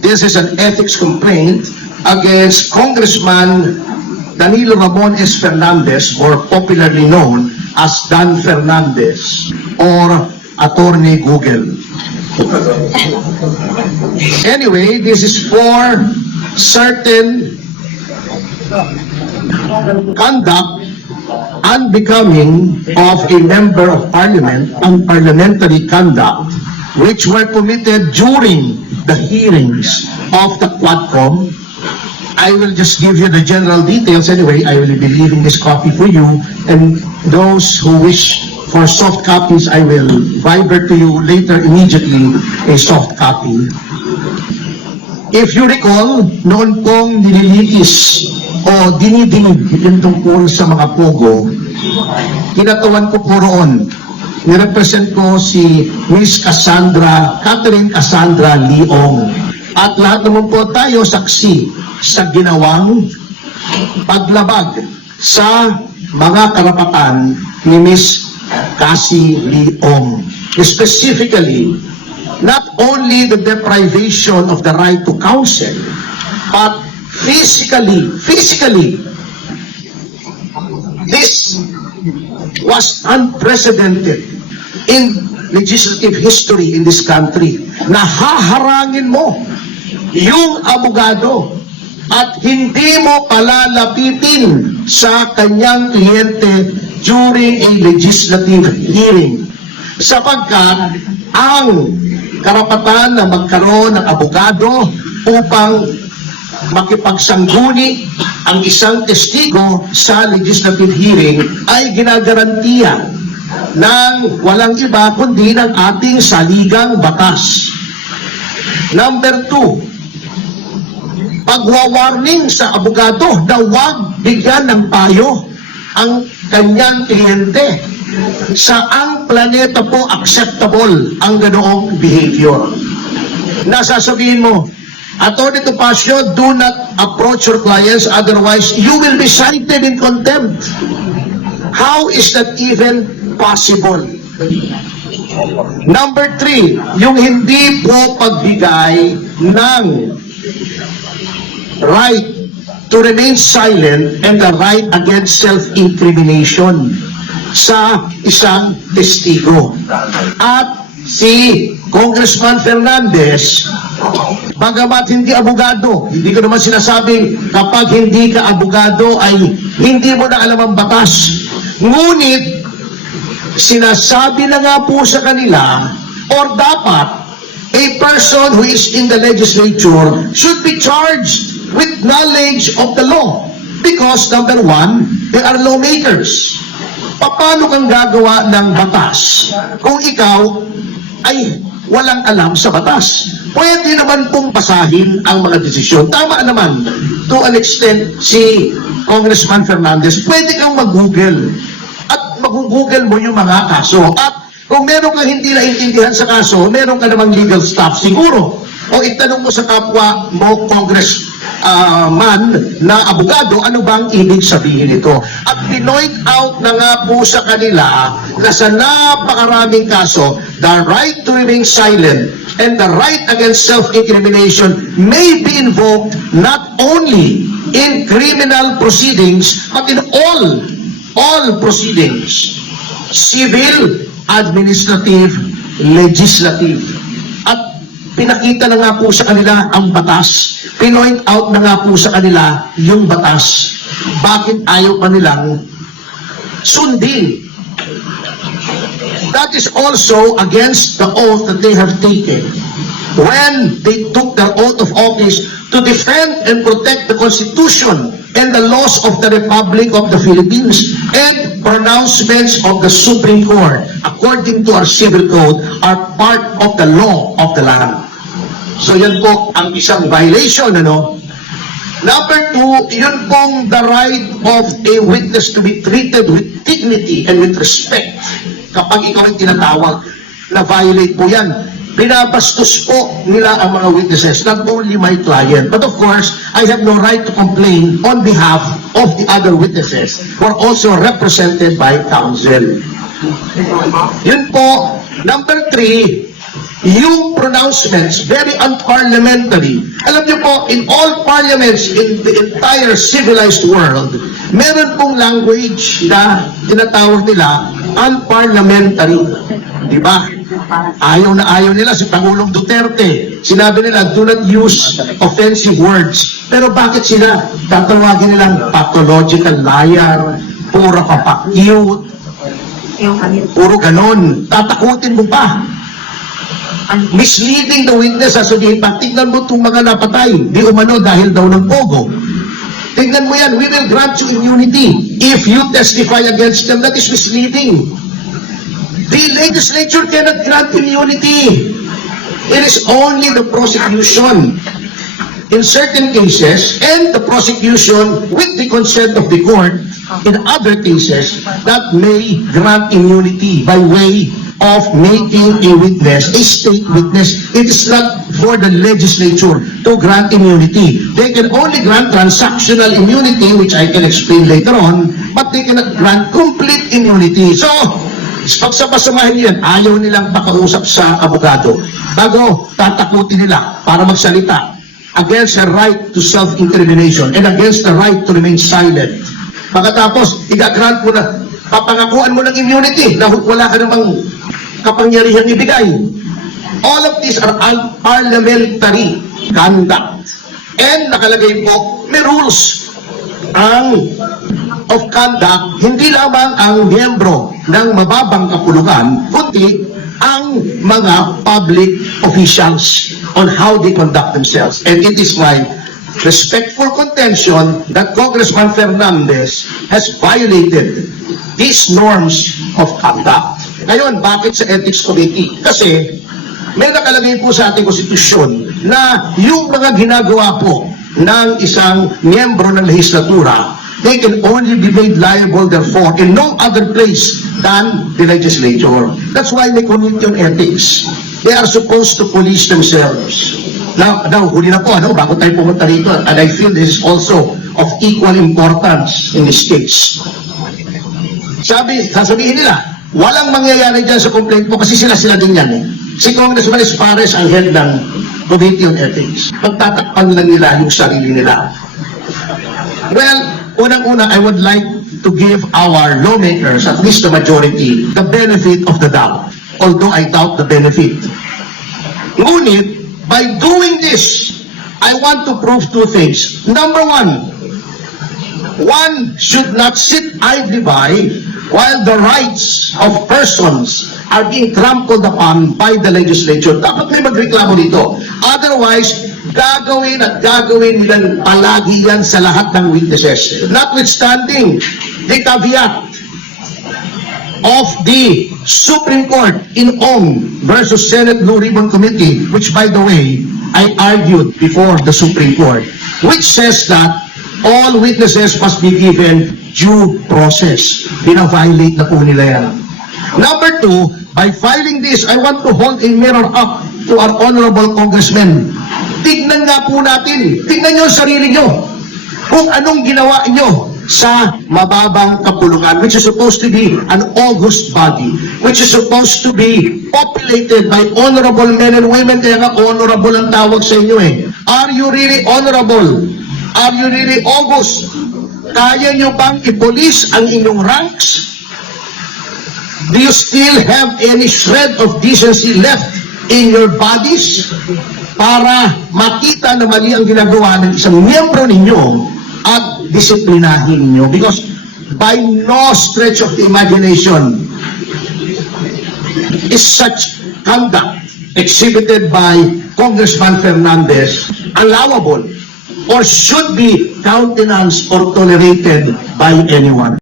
this is an ethics complaint against Congressman Danilo Ramon S. Fernandez, or popularly known as Dan Fernandez, or Attorney Google. Anyway, this is for certain conduct unbecoming of a member of parliament, unparliamentary conduct, which were committed during the hearings of the Quadcom. I will just give you the general details anyway. I will be leaving this copy for you, and those who wish for soft copies, I will viber to you later immediately a soft copy. If you recall, noon pong nililitis o dinidinig yung tungkol sa mga pogo, kinatawan ko po roon. Nirepresent ko si Miss Catherine Cassandra Leong. At lahat naman po tayo saksi sa ginawang paglabag sa mga karapatan ni Miss Cassie Leong. Specifically, not only the deprivation of the right to counsel, but physically, this was unprecedented in legislative history in this country. Nahaharangin mo yung abogado at hindi mo palalapitin sa kanyang kliyente during a legislative hearing, sapagkat ang karapatan na magkaroon ng abogado upang makipagsangguni ang isang testigo sa legislative hearing ay ginagarantiya ng walang iba kundi ng ating saligang batas. Number 2, pagwawarning sa abogado na huwag bigyan ng payo ang kanyang kliyente. Saang planeta po acceptable ang ganoong behavior? Nasasabihin mo, Attorney Topacio, do not approach your clients, otherwise you will be cited in contempt. How is that even possible? Number 3, yung hindi po pagbigay ng right to remain silent and the right against self-incrimination sa isang testigo. At si Congressman Fernandez, bagamat hindi abogado, hindi ko naman sinasabing kapag hindi ka abogado ay hindi mo na alam ang batas. Ngunit, sinasabi na nga po sa kanila, or dapat, a person who is in the legislature should be charged with knowledge of the law. Because, number 1, they are lawmakers. Paano kang gagawa ng batas kung ikaw ay walang alam sa batas? Pwede naman pong basahin ang mga desisyon. Tama naman, to an extent, si Congressman Fernandez, pwede kang mag-google at mag-google mo yung mga kaso. At kung meron kang hindi naintindihan sa kaso, meron ka namang legal staff siguro. O itanong mo sa kapwa mo, Congressman na abogado, ano bang ibig sabihin ito? At pinoint out na nga po sa kanila na sa napakaraming kaso, the right to remain silent and the right against self-incrimination may be invoked not only in criminal proceedings, but in all proceedings, civil, administrative, legislative. At pinakita na nga po sa kanila ang batas. Pinoint out na nga po sa kanila yung batas. Bakit ayaw pa nilang sundin? That is also against the oath that they have taken when they took their oath of office to defend and protect the Constitution and the laws of the Republic of the Philippines and pronouncements of the Supreme Court, according to our civil code, are part of the law of the land. So yan po ang isang violation, ano? Number 2, yun pong the right of a witness to be treated with dignity and with respect. Kapag ikaw ay tinatawag, na violate po yan. Binabastos po nila ang mga witnesses, not only my client, but of course, I have no right to complain on behalf of the other witnesses who are also represented by counsel. Yun po. Number 3, yung pronouncements, very unparliamentary. Alam niyo po, in all parliaments in the entire civilized world, meron pong language na tinatawag nila unparliamentary. Di ba? Ayaw na ayaw nila si Pangulong Duterte. Sinabi nila, do not use offensive words. Pero bakit sila tatawagin nilang pathological liar, puro papakyut, puro ganon. Tatakutin mo pa. Misleading the witness, sasabihin pa, tignan mo itong mga napatay, di umano dahil daw ng pogo. Tignan mo yan, we will grant you immunity if you testify against them. That is misleading. The legislature cannot grant immunity. It is only the prosecution in certain cases and the prosecution with the consent of the court in other cases that may grant immunity by way of making a witness, a state witness. It is not for the legislature to grant immunity. They can only grant transactional immunity, which I can explain later on, but they cannot grant complete immunity. So, pagsapasamahin yan, ayaw nilang pakausap sa abogado. Bago, tatakutin nila para magsalita against the right to self-incrimination and against the right to remain silent. Pagkatapos, igagrant mo na, papangakuan mo ng immunity na wala ka namang kapangyarihang ibigay. All of these are parliamentary conduct. And nakalagay po, may rules of conduct, hindi lamang ang miyembro ng mababang kapulugan, kundi ang mga public officials on how they conduct themselves. And it is my respectful contention that Congressman Fernandez has violated these norms of conduct. Ngayon, bakit sa Ethics Committee? Kasi may nakalagay po sa ating konstitusyon na yung mga ginagawa po ng isang miyembro ng lehislatura, they can only be made liable therefore in no other place than the legislature. That's why may committee on ethics. They are supposed to police themselves. Now, huli na po, bago tayo pumunta rito, and I feel this is also of equal importance in this case. Sasabihin nila, walang mangyayari dyan sa complaint mo kasi sila din yan. Si Congressman Espares ang head ng Committee on Ethics. Pagtatakpan lang nila yung sarili nila. Well, unang-una, I would like to give our lawmakers, at least the majority, the benefit of the doubt. Although I doubt the benefit. Ngunit, by doing this, I want to prove two things. Number one should not sit idly by while the rights of persons are being trampled upon by the legislature. Dapat may magreklamo dito. Otherwise, gagawin nilang palagi yan sa lahat ng witnesses. Notwithstanding the caveat of the Supreme Court in Ong versus Senate Blue Ribbon Committee, which by the way, I argued before the Supreme Court, which says that all witnesses must be given due process. Bina-violate na po nila yan. Number two, by filing this, I want to hold a mirror up to our honorable congressmen. Tignan nga po natin, tignan nyo ang sarili nyo, kung anong ginawa nyo sa mababang kapulungan, which is supposed to be an august body, which is supposed to be populated by honorable men and women. Kaya nga honorable ang tawag sa inyo eh. Are you really honorable? Are you really august? Kaya nyo bang ipolis ang inyong ranks? Do you still have any shred of decency left in your bodies para makita na mali ang ginagawa ng isang miyembro ninyo at disiplinahin ninyo? Because by no stretch of the imagination is such conduct exhibited by Congressman Fernandez allowable or should be countenanced or tolerated by anyone.